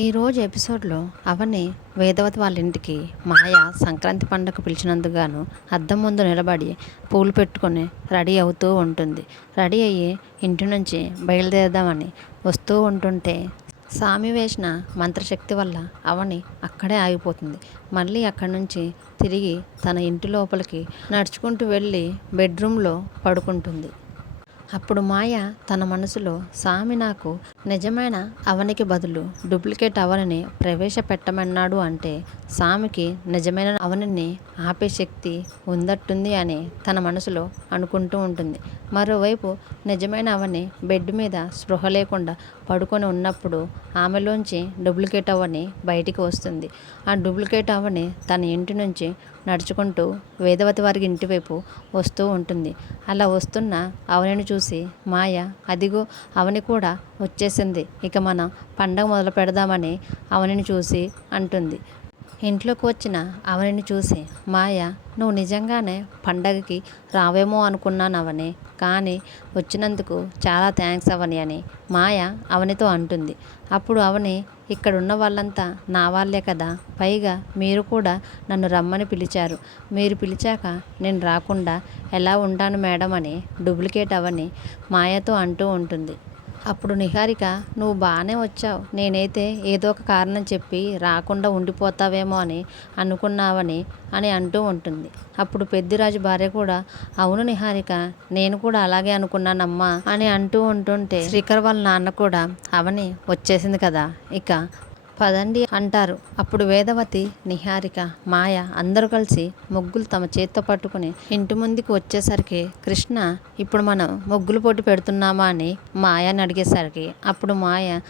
ఈరోజు ఎపిసోడ్లో అవని వేదవతి వాళ్ళ ఇంటికి మాయ సంక్రాంతి పండుగ పిలిచినందుకు గాను అద్దం ముందు నిలబడి పూలు పెట్టుకొని రెడీ అవుతూ ఉంటుంది. రెడీ అయ్యి ఇంటి నుంచి బయలుదేరదామని వస్తూ ఉంటుంటే సామి వేసిన మంత్రశక్తి వల్ల అవని అక్కడే ఆగిపోతుంది. మళ్ళీ అక్కడి నుంచి తిరిగి తన ఇంటి లోపలికి నడుచుకుంటూ వెళ్ళి బెడ్రూమ్లో పడుకుంటుంది. అప్పుడు మాయ తన మనసులో సామి నాకు నిజమైన అవనికి బదులు డూప్లికేట్ అవనిని ప్రవేశపెట్టమన్నాడు అంటే సామికి నిజమైన అవనిని ఆపే శక్తి ఉందట్టుంది అని తన మనసులో అనుకుంటూ ఉంటుంది. మరోవైపు నిజమైన అవని బెడ్ మీద స్పృహ లేకుండా పడుకొని ఉన్నప్పుడు ఆమెలోంచి డూప్లికేట్ అవని బయటికి వస్తుంది. ఆ డూప్లికేట్ అవని తన ఇంటి నుంచి నడుచుకుంటూ వేదవతి వారికి ఇంటివైపు వస్తూ ఉంటుంది. అలా వస్తున్న అవనిని చూసి మాయ అదిగో అవని కూడా వచ్చేసింది, ఇక మనం పండగ మొదలు పెడదామని అవనిని చూసి అంటుంది. ఇంట్లోకి వచ్చిన అవనిని చూసి మాయ నువ్వు నిజంగానే పండగకి రావేమో అనుకున్నాను అవని, కానీ వచ్చినందుకు చాలా థ్యాంక్స్ అవని అని మాయ అవనితో అంటుంది. అప్పుడు అవని ఇక్కడున్న వాళ్ళంతా నా వాళ్ళే కదా, పైగా మీరు కూడా నన్ను రమ్మని పిలిచారు, మీరు పిలిచాక నేను రాకుండా ఎలా ఉంటాను మేడం అని డూప్లికేట్ అవని మాయతో అంటూ ఉంటుంది. అప్పుడు నిహారిక నువ్వు బాగానే వచ్చావు, నేనైతే ఏదో ఒక కారణం చెప్పి రాకుండా ఉండిపోతావేమో అని అనుకున్నావని అని అంటూ ఉంటుంది. అప్పుడు పెద్దిరాజు భార్య కూడా అవును నిహారిక, నేను కూడా అలాగే అనుకున్నానమ్మా అని అంటూ ఉంటుంటే శ్రీకర్ వాళ్ళ నాన్న కూడా అవని వచ్చేసింది కదా, ఇక పదండి అంటారు. అప్పుడు వేదవతి, నిహారిక, మాయ అందరూ కలిసి ముగ్గులు తమ చేత్తో పట్టుకుని ఇంటి ముందుకు వచ్చేసరికి కృష్ణ ఇప్పుడు మనం ముగ్గులు పోటీ పెడుతున్నామా అని మాయని అడిగేసరికి అప్పుడు మాయ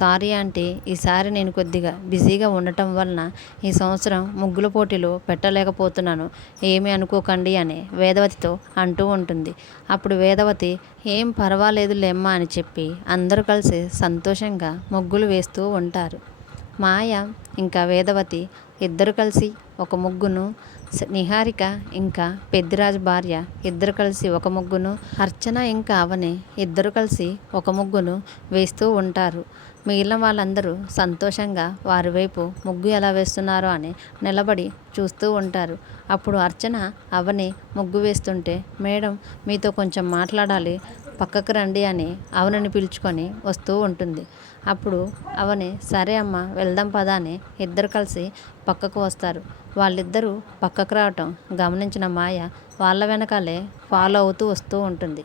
సారీ ఆంటీ, ఈసారి నేను కొద్దిగా బిజీగా ఉండటం వలన ఈ సంవత్సరం ముగ్గుల పోటీలు పెట్టలేకపోతున్నాను, ఏమీ అనుకోకండి అని వేదవతితో అంటూ ఉంటుంది. అప్పుడు వేదవతి ఏం పర్వాలేదులేమ్మా అని చెప్పి అందరూ కలిసి సంతోషంగా ముగ్గులు వేస్తూ ఉంటారు. మాయ ఇంకా వేదవతి ఇద్దరు కలిసి ఒక ముగ్గును, నిహారిక ఇంకా పెద్దిరాజు భార్య ఇద్దరు కలిసి ఒక ముగ్గును, అర్చన ఇంకా అవని ఇద్దరు కలిసి ఒక ముగ్గును వేస్తూ ఉంటారు. మిగిలిన వాళ్ళందరూ సంతోషంగా వారి వైపు ముగ్గు ఎలా వేస్తున్నారో అని నిలబడి చూస్తూ ఉంటారు. అప్పుడు అర్చన అవని ముగ్గు వేస్తుంటే మేడం మీతో కొంచెం మాట్లాడాలి, పక్కకు రండి అని అవనిని పిలుచుకొని వస్తూ ఉంటుంది. అప్పుడు అవని సరే అమ్మ వెళ్దాం పదా అని ఇద్దరు కలిసి పక్కకు వస్తారు. వాళ్ళిద్దరూ పక్కకు రావటం గమనించిన మాయ వాళ్ళ వెనకాలే ఫాలో అవుతూ వస్తూ ఉంటుంది.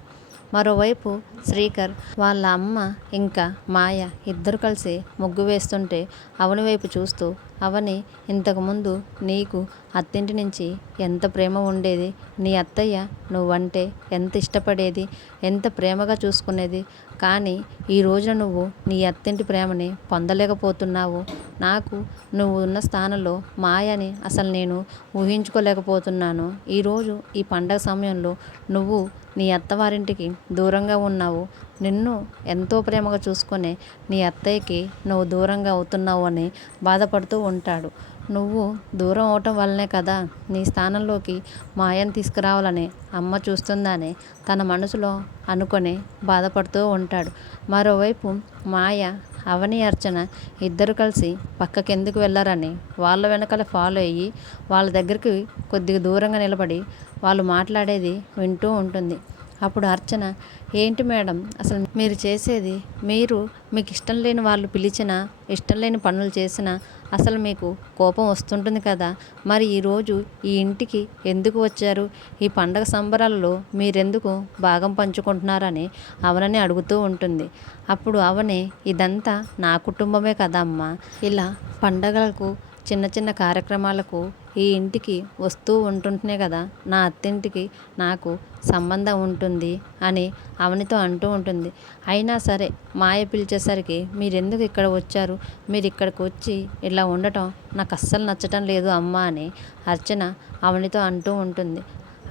మరోవైపు శ్రీకర్ వాళ్ళ అమ్మ ఇంకా మాయ ఇద్దరు కలిసి ముగ్గు వేస్తుంటే అవని వైపు చూస్తూ అవని ఇంతకుముందు నీకు అత్తింటి నుంచి ఎంత ప్రేమ ఉండేది, నీ అత్తయ్య నువ్వంటే ఎంత ఇష్టపడేది, ఎంత ప్రేమగా చూసుకునేది, కానీ ఈ రోజున నువ్వు నీ అత్తింటి ప్రేమని పొందలేకపోతున్నావు, నాకు నువ్వు ఉన్న స్థానంలో మాయని అసలు నేను ఊహించుకోలేకపోతున్నాను, ఈరోజు ఈ పండగ సమయంలో నువ్వు నీ అత్తవారింటికి దూరంగా ఉన్నావు, నిన్ను ఎంతో ప్రేమగా చూసుకునే నీ అత్తయ్యకి నువ్వు దూరంగా అవుతున్నావు అని బాధపడుతూ ఉంటాడు. నువ్వు దూరం అవటం వల్లనే కదా నీ స్థానంలోకి మాయను తీసుకురావాలని అమ్మ చూస్తుందని తన మనసులో అనుకొని బాధపడుతూ ఉంటాడు. మరోవైపు మాయ అవని అర్చన ఇద్దరు కలిసి పక్కకెందుకు వెళ్ళారని వాళ్ళ వెనకాల ఫాలో అయ్యి వాళ్ళ దగ్గరికి కొద్దిగా దూరంగా నిలబడి వాళ్ళు మాట్లాడేది వింటూ ఉంటుంది. అప్పుడు అర్చన ఏంటి మేడం అసలు మీరు చేసేది, మీకు ఇష్టం లేని వాళ్ళు పిలిచినా ఇష్టం లేని పనులు చేసినా అసలు మీకు కోపం వస్తుంటుంది కదా, మరి ఈరోజు ఈ ఇంటికి ఎందుకు వచ్చారు, ఈ పండగ సంబరాలలో మీరెందుకు భాగం పంచుకుంటున్నారని అవనని అడుగుతూ ఉంటుంది. అప్పుడు అవని ఇదంతా నా కుటుంబమే కదా అమ్మా, ఇలా పండగలకు చిన్న చిన్న కార్యక్రమాలకు ఈ ఇంటికి వస్తూ ఉంటుంటేనే కదా నా అత్తింటికి నాకు సంబంధం ఉంటుంది అని అవనితో అంటూ ఉంటుంది. అయినా సరే మాయ పిలిచేసరికి మీరెందుకు ఇక్కడ వచ్చారు, మీరు ఇక్కడికి వచ్చి ఇలా ఉండటం నాకు అస్సలు నచ్చటం లేదు అమ్మ అని అర్చన అవనితో అంటూ ఉంటుంది.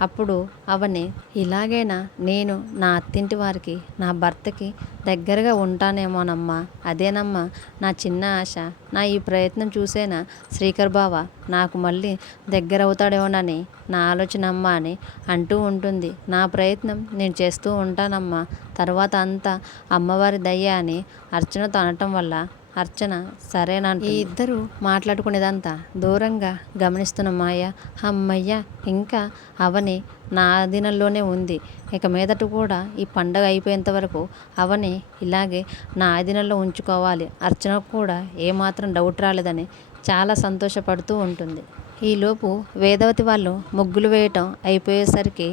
అప్పుడు అవని ఇలాగైనా నేను నా అత్తింటి వారికి నా భర్తకి దగ్గరగా ఉంటానేమోనమ్మా, అదేనమ్మా నా చిన్న ఆశ, నా ఈ ప్రయత్నం చూసేనా శ్రీకర్ బావ నాకు మళ్ళీ దగ్గర అవుతాడేమోనని నా ఆలోచన అమ్మ అని అంటూ ఉంటుంది. నా ప్రయత్నం నేను చేస్తూ ఉంటానమ్మా, తర్వాత అంతా అమ్మవారి దయ్య అని అర్చనతో అనటం వల్ల అర్చన సరేనంటుంది. ఈ ఇద్దరు మాట్లాడుకునేదంతా దూరంగా గమనిస్తున్న మాయ, అమ్మయ్య ఇంకా అవని నా అధీనంలోనే ఉంది, ఇక మీదట కూడా ఈ పండగ అయిపోయేంత వరకు అవని ఇలాగే నా అధీనంలో ఉంచుకోవాలి, అర్చనకు కూడా ఏమాత్రం డౌట్ రాలేదని చాలా సంతోషపడుతూ ఉంటుంది. ఈలోపు వేదవతి వాళ్ళు ముగ్గులు వేయటం అయిపోయేసరికి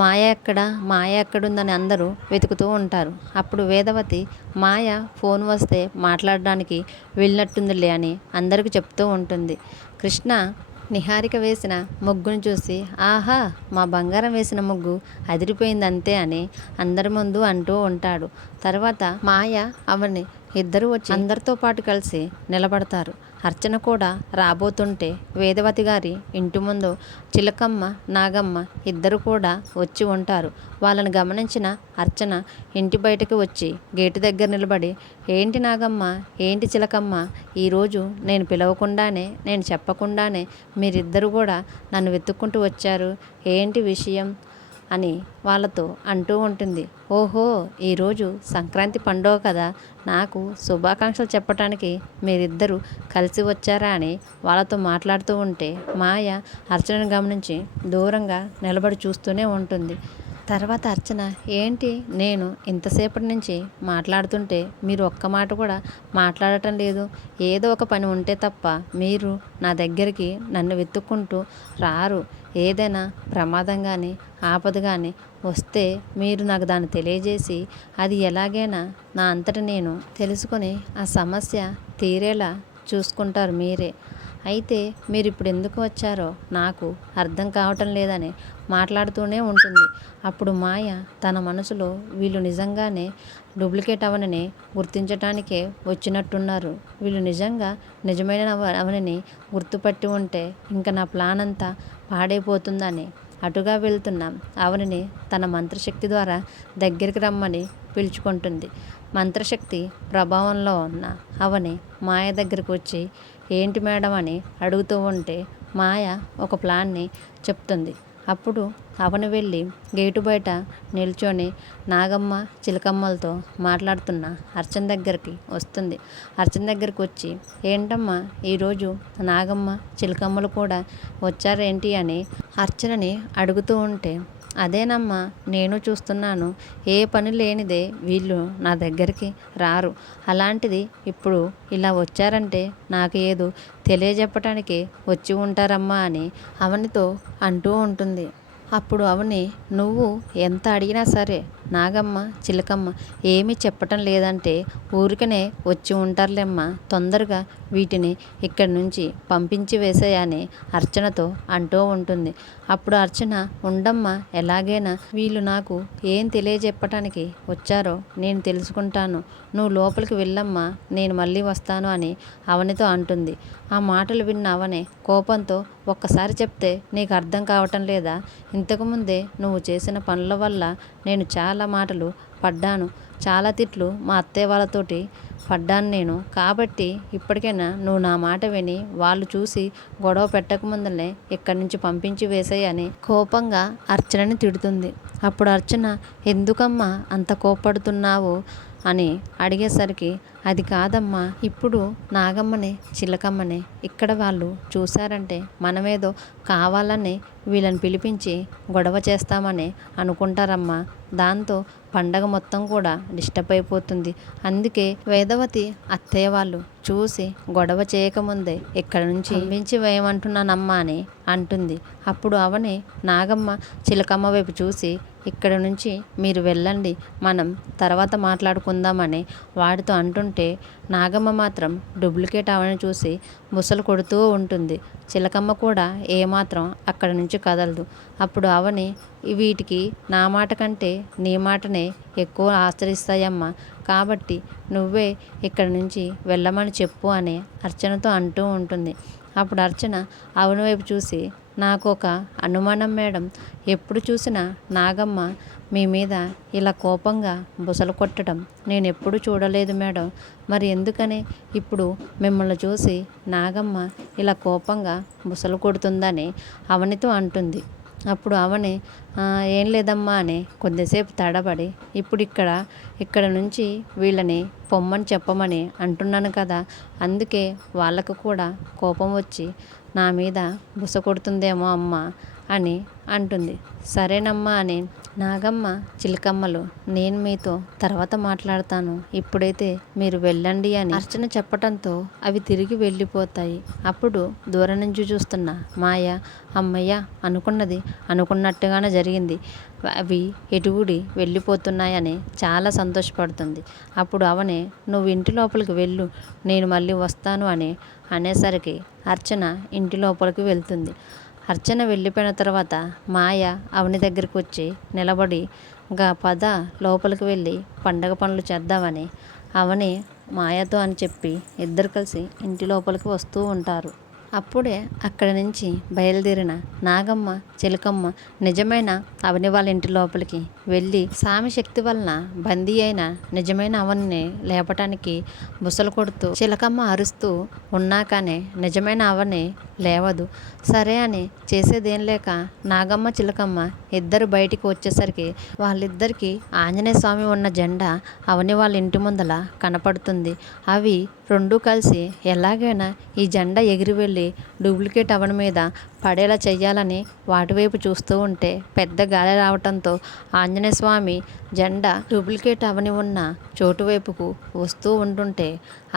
మాయ ఎక్కడుందని అందరూ వెతుకుతూ ఉంటారు. అప్పుడు వేదవతి మాయ ఫోన్ వస్తే మాట్లాడడానికి వెళ్ళినట్టుందిలే అని అందరికీ చెప్తూ ఉంటుంది. కృష్ణ నిహారిక వేసిన ముగ్గును చూసి ఆహా, మా బంగారం వేసిన ముగ్గు అదిరిపోయింది అంతే అని అందరి ముందు అంటూ ఉంటాడు. తర్వాత మాయ అవని ఇద్దరు వచ్చి అందరితో పాటు కలిసి నిలబడతారు. అర్చన కూడా రాబోతుంటే వేదవతి గారి ఇంటి ముందు చిలకమ్మ నాగమ్మ ఇద్దరు కూడా వచ్చి ఉంటారు. వాళ్ళని గమనించిన అర్చన ఇంటి బయటకు వచ్చి గేటు దగ్గర నిలబడి ఏంటి నాగమ్మ, ఏంటి చిలకమ్మ, ఈరోజు నేను పిలవకుండానే నేను చెప్పకుండానే మీరిద్దరు కూడా నన్ను వెతుక్కుంటూ వచ్చారు, ఏంటి విషయం అని వాళ్ళతో అంటూ ఉంటుంది. ఓహో, ఈరోజు సంక్రాంతి పండుగ కదా, నాకు శుభాకాంక్షలు చెప్పటానికి మీరిద్దరూ కలిసి వచ్చారా అని వాళ్ళతో మాట్లాడుతూ ఉంటే మాయ అర్చనను గమనించి దూరంగా నిలబడి చూస్తూనే ఉంటుంది. తర్వాత అర్చన ఏంటి నేను ఇంతసేపటి నుంచి మాట్లాడుతుంటే మీరు ఒక్క మాట కూడా మాట్లాడటం లేదు, ఏదో ఒక పని ఉంటే తప్ప మీరు నా దగ్గరికి నన్ను వెతుక్కుంటూ రారు, ఏదైనా ప్రమాదం కానీ ఆపద కానీ వస్తే మీరు నాకు దాన్ని తెలియజేసి అది ఎలాగైనా నా అంతట నేను తెలుసుకొని ఆ సమస్య తీరేలా చూసుకుంటారు మీరే, అయితే మీరు ఇప్పుడు ఎందుకు వచ్చారో నాకు అర్థం కావటం లేదని మాట్లాడుతూనే ఉంటుంది. అప్పుడు మాయ తన మనసులో వీళ్ళు నిజంగానే డూప్లికేట్ అవనిని గుర్తించటానికే వచ్చినట్టున్నారు, వీళ్ళు నిజంగా నిజమైన అవనిని గుర్తుపట్టి ఉంటే ఇంకా నా ప్లాన్ అంతా పాడైపోతుందని అటుగా వెళ్తున్న అవనిని తన మంత్రశక్తి ద్వారా దగ్గరికి రమ్మని పిలుచుకుంటుంది. మంత్రశక్తి ప్రభావంలో ఉన్న అవని మాయ దగ్గరికి వచ్చి ఏంటి మేడం అని అడుగుతూ ఉంటే మాయ ఒక ప్లాన్ని చెప్తుంది. అప్పుడు అవని వెళ్ళి గేటు బయట నిల్చొని నాగమ్మ చిలకమ్మలతో మాట్లాడుతున్న అర్చన దగ్గరికి వస్తుంది. అర్చన దగ్గరికి వచ్చి ఏంటమ్మా ఈరోజు నాగమ్మ చిలకమ్మలు కూడా వచ్చారేంటి అని అర్చనని అడుగుతూ ఉంటే అదేనమ్మా నేను చూస్తున్నాను, ఏ పని లేనిదే వీళ్ళు నా దగ్గరికి రారు, అలాంటిది ఇప్పుడు ఇలా వచ్చారంటే నాకు ఏదో తెలియజెప్పటానికి వచ్చి ఉంటారమ్మా అని అవనితో అంటూ ఉంటుంది. అప్పుడు అవని నువ్వు ఎంత అడిగినా సరే నాగమ్మ చిలకమ్మ ఏమీ చెప్పటం లేదంటే ఊరికనే వచ్చి ఉంటారులేమ్మా, తొందరగా వీటిని ఇక్కడి నుంచి పంపించి వేసేయని అర్చనతో అంటూ ఉంటుంది. అప్పుడు అర్చన ఉండమ్మా, ఎలాగైనా వీళ్ళు నాకు ఏం తెలియజెప్పటానికి వచ్చారో నేను తెలుసుకుంటాను, నువ్వు లోపలికి వెళ్ళమ్మా, నేను మళ్ళీ వస్తాను అని అవనితో అంటుంది. ఆ మాటలు విన్న అవని కోపంతో ఒక్కసారి చెప్తే నీకు అర్థం కావటం లేదా, ఇంతకుముందే నువ్వు చేసిన పనుల వల్ల నేను చాలా మాటలు పడ్డాను, చాలా తిట్లు మా అత్తయ్య వాళ్ళతోటి పడ్డాను నేను, కాబట్టి ఇప్పటికైనా నువ్వు నా మాట విని వాళ్ళు చూసి గొడవ పెట్టకముందలే ఇక్కడి నుంచి పంపించి వేసేయని కోపంగా అర్చనని తిడుతుంది. అప్పుడు అర్చన ఎందుకమ్మా అంత కోపడుతున్నావు అని అడిగేసరికి అది కాదమ్మా, ఇప్పుడు నాగమ్మని చిలకమ్మని ఇక్కడ వాళ్ళు చూశారంటే మనమేదో కావాలని వీళ్ళని పిలిపించి గొడవ చేస్తామని అనుకుంటారమ్మా, దాంతో పండగ మొత్తం కూడా డిస్టర్బ్ అయిపోతుంది, అందుకే వేదవతి అత్తయ్య వాళ్ళు చూసి గొడవ చేయకముందే ఇక్కడ నుంచి పంపించి వేయమంటున్నానమ్మా అని అంటుంది. అప్పుడు అవని నాగమ్మ చిలకమ్మ వైపు చూసి ఇక్కడ నుంచి మీరు వెళ్ళండి, మనం తర్వాత మాట్లాడుకుందామని వాడితో అంటుంటే నాగమ్మ మాత్రం డూప్లికేట్ అవని చూసి బుసలు కొడుతూ ఉంటుంది. చిలకమ్మ కూడా ఏమాత్రం అక్కడి నుంచి కదలదు. అప్పుడు అవని వీటికి నా మాట కంటే నీ మాటనే ఎక్కువ ఆచరిస్తాయమ్మా, కాబట్టి నువ్వే ఇక్కడి నుంచి వెళ్ళమని చెప్పు అని అర్చనతో అంటూ ఉంటుంది. అప్పుడు అర్చన అవని వైపు చూసి నాకు ఒక అనుమానం మేడం, ఎప్పుడు చూసినా నాగమ్మ మీ మీద ఇలా కోపంగా బుసలు కొట్టడం నేను ఎప్పుడు చూడలేదు మేడం, మరి ఎందుకని ఇప్పుడు మిమ్మల్ని చూసి నాగమ్మ ఇలా కోపంగా బుసలు కొడుతుందని అవనితో అంటుంది. అప్పుడు అవని ఏం లేదమ్మా అని కొద్దిసేపు తడబడి ఇప్పుడు ఇక్కడ నుంచి వీళ్ళని పొమ్మని చెప్పమని అంటున్నాను కదా, అందుకే వాళ్ళకు కూడా కోపం వచ్చి నా మీద బుస కొడుతుందేమో అమ్మ అని అంటుంది. సరేనమ్మా అని నాగమ్మ చిలకమ్మలు నేను మీతో తర్వాత మాట్లాడతాను, ఇప్పుడైతే మీరు వెళ్ళండి అని అర్చన చెప్పటంతో అవి తిరిగి వెళ్ళిపోతాయి. అప్పుడు దూరం నుంచి చూస్తున్న మాయ అమ్మయ్య అనుకున్నది అనుకున్నట్టుగానే జరిగింది, అవి ఎటుగుడి వెళ్ళిపోతున్నాయని చాలా సంతోషపడుతుంది. అప్పుడు అవనే నువ్వు ఇంటి లోపలికి వెళ్ళు, నేను మళ్ళీ వస్తాను అని అనేసరికి అర్చన ఇంటి లోపలికి వెళ్తుంది. అర్చన వెళ్ళిపోయిన తర్వాత మాయ అవని దగ్గరికి వచ్చి నిలబడి పద లోపలికి వెళ్ళి పండగ పనులు చేద్దామని అవని మాయతో అని చెప్పి ఇద్దరు కలిసి ఇంటి లోపలికి వస్తూ ఉంటారు. అప్పుడే అక్కడి నుంచి బయలుదేరిన నాగమ్మ చిలకమ్మ నిజమైన అవని వాళ్ళ ఇంటి లోపలికి వెళ్ళి సామి శక్తి వలన బందీ అయిన నిజమైన అవన్ని లేపటానికి బుసలు కొడుతూ చిలకమ్మ అరుస్తూ ఉన్నా కానీ నిజమైన అవని లేవదు. సరే అని చేసేదేం లేక నాగమ్మ చిలకమ్మ ఇద్దరు బయటికి వచ్చేసరికి వాళ్ళిద్దరికీ ఆంజనేయ స్వామి ఉన్న జెండా అవని వాళ్ళ ఇంటి ముందల కనపడుతుంది. అవి రెండూ కలిసి ఎలాగైనా ఈ జెండా ఎగిరి వెళ్ళి డూప్లికేట్ అవని మీద పడేలా చెయ్యాలని వాటివైపు చూస్తూ ఉంటే పెద్ద గాలి రావటంతో ఆంజనేయ స్వామి జెండా డూప్లికేట్ అవని ఉన్న చోటు వైపుకు వస్తూ ఉంటుంటే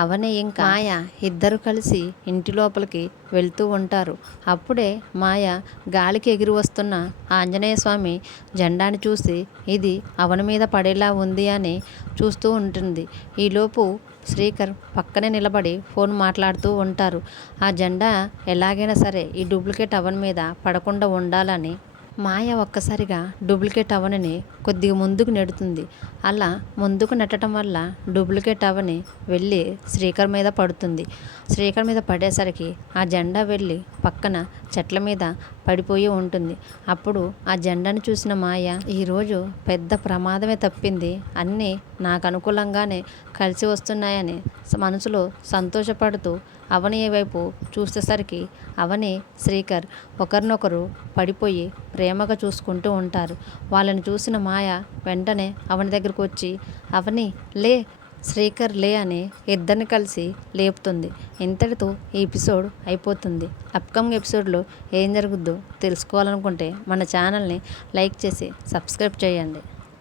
అవని ఇంకా మాయ ఇద్దరు కలిసి ఇంటి లోపలికి వెళ్తూ ఉంటారు. అప్పుడే మాయ గాలికి ఎగిరి వస్తున్న ఆంజనేయ స్వామి జెండాని చూసి ఇది అవని మీద పడేలా ఉంది అని చూస్తూ ఉంటుంది. ఈలోపు శ్రీకర్ పక్కనే నిలబడి ఫోన్ మాట్లాడుతూ ఉంటారు. ఆ జెండా ఎలాగైనా సరే ఈ డూప్లికేట్ అవని మీద పడకుండా ఉండాలని మాయ ఒక్కసారిగా డూప్లికేట్ అవనిని కొద్దిగా ముందుకు నెడుతుంది. అలా ముందుకు నెట్టడం వల్ల డూప్లికేట్ అవని వెళ్ళి శ్రీకర్ మీద పడుతుంది. శ్రీకర్ మీద పడేసరికి ఆ జెండా వెళ్ళి పక్కన చెట్ల మీద పడిపోయి ఉంటుంది. అప్పుడు ఆ జెండాను చూసిన మాయ ఈరోజు పెద్ద ప్రమాదమే తప్పింది, అన్నీ నాకు అనుకూలంగానే కలిసి వస్తున్నాయని మనసులో సంతోషపడుతూ అవని వైపు చూసేసరికి అవని శ్రీకర్ ఒకరినొకరు పడిపోయి ప్రేమగా చూసుకుంటూ ఉంటారు. వాళ్ళని చూసిన మాయ వెంటనే అవని దగ్గరకు వచ్చి అవని లే, శ్రీకర్ లే అని ఇద్దరిని కలిసి లేపుతుంది. ఇంతటితో ఈ ఎపిసోడ్ అయిపోతుంది. అప్కమింగ్ ఎపిసోడ్లో ఏం జరుగుద్దో తెలుసుకోవాలనుకుంటే మన ఛానల్ని లైక్ చేసి సబ్స్క్రైబ్ చేయండి.